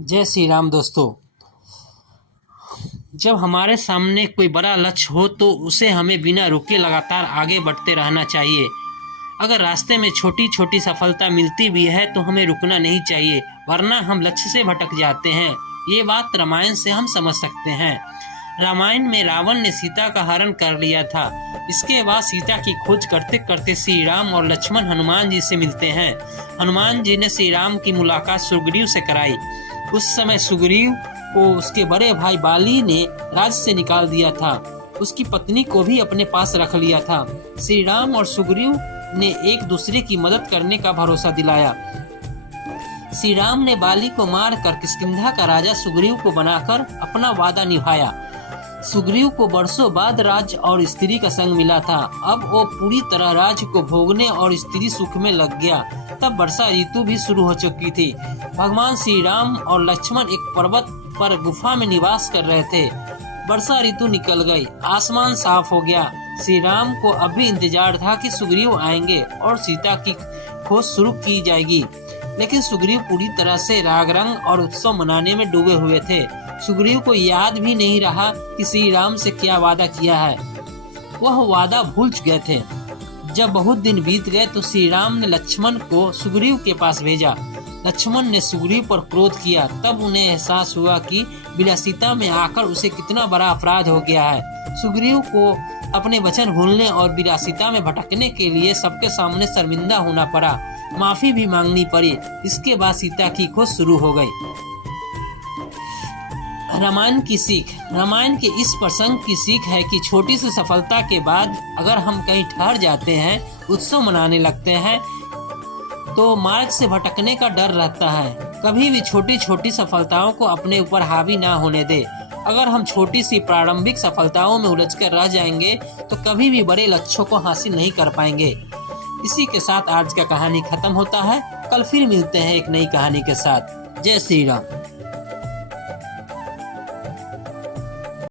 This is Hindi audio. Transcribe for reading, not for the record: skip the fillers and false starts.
जय श्री राम दोस्तों। जब हमारे सामने कोई बड़ा लक्ष्य हो तो उसे हमें बिना रुके लगातार आगे बढ़ते रहना चाहिए। अगर रास्ते में छोटी छोटी सफलता मिलती भी है तो हमें रुकना नहीं चाहिए, वरना हम लक्ष्य से भटक जाते हैं। ये बात रामायण से हम समझ सकते हैं। रामायण में रावण ने सीता का हरण कर लिया था। इसके बाद सीता की खोज करते करते श्री राम और लक्ष्मण हनुमान जी से मिलते हैं। हनुमान जी ने श्री राम की मुलाकात सुग्रीव से कराई। उस समय सुग्रीव को उसके बड़े भाई बाली ने राज्य से निकाल दिया था। उसकी पत्नी को भी अपने पास रख लिया था। श्री राम और सुग्रीव ने एक दूसरे की मदद करने का भरोसा दिलाया। श्री राम ने बाली को मारकर किष्किंधा का राजा सुग्रीव को बनाकर अपना वादा निभाया। सुग्रीव को वर्षों बाद राज्य और स्त्री का संग मिला था। अब वो पूरी तरह राज्य को भोगने और स्त्री सुख में लग गया। तब वर्षा ऋतु भी शुरू हो चुकी थी। भगवान श्री राम और लक्ष्मण एक पर्वत पर गुफा में निवास कर रहे थे। वर्षा ऋतु निकल गई, आसमान साफ हो गया। श्री राम को अभी इंतजार था कि सुग्रीव आएंगे और सीता की खोज शुरू की जाएगी, लेकिन सुग्रीव पूरी तरह से राग रंग और उत्सव मनाने में डूबे हुए थे। सुग्रीव को याद भी नहीं रहा कि श्री राम से क्या वादा किया है। वह वादा भूल चुके थे। जब बहुत दिन बीत गए तो श्री राम ने लक्ष्मण को सुग्रीव के पास भेजा। लक्ष्मण ने सुग्रीव पर क्रोध किया। तब उन्हें एहसास हुआ कि विलासिता में आकर उसे कितना बड़ा अपराध हो गया है। सुग्रीव को अपने वचन भूलने और विलासिता में भटकने के लिए सबके सामने शर्मिंदा होना पड़ा, माफी भी मांगनी पड़ी। इसके बाद सीता की खोज शुरू हो गई। रामायण की सीख। रामायण के इस प्रसंग की सीख है कि छोटी सी सफलता के बाद अगर हम कहीं ठहर जाते हैं, उत्सव मनाने लगते हैं, तो मार्ग से भटकने का डर रहता है। कभी भी छोटी छोटी सफलताओं को अपने ऊपर हावी ना होने दे। अगर हम छोटी सी प्रारंभिक सफलताओं में उलझकर रह जाएंगे तो कभी भी बड़े लक्ष्यों को हासिल नहीं कर पाएंगे। इसी के साथ आज का कहानी खत्म होता है। कल फिर मिलते हैं एक नई कहानी के साथ। जय श्री राम।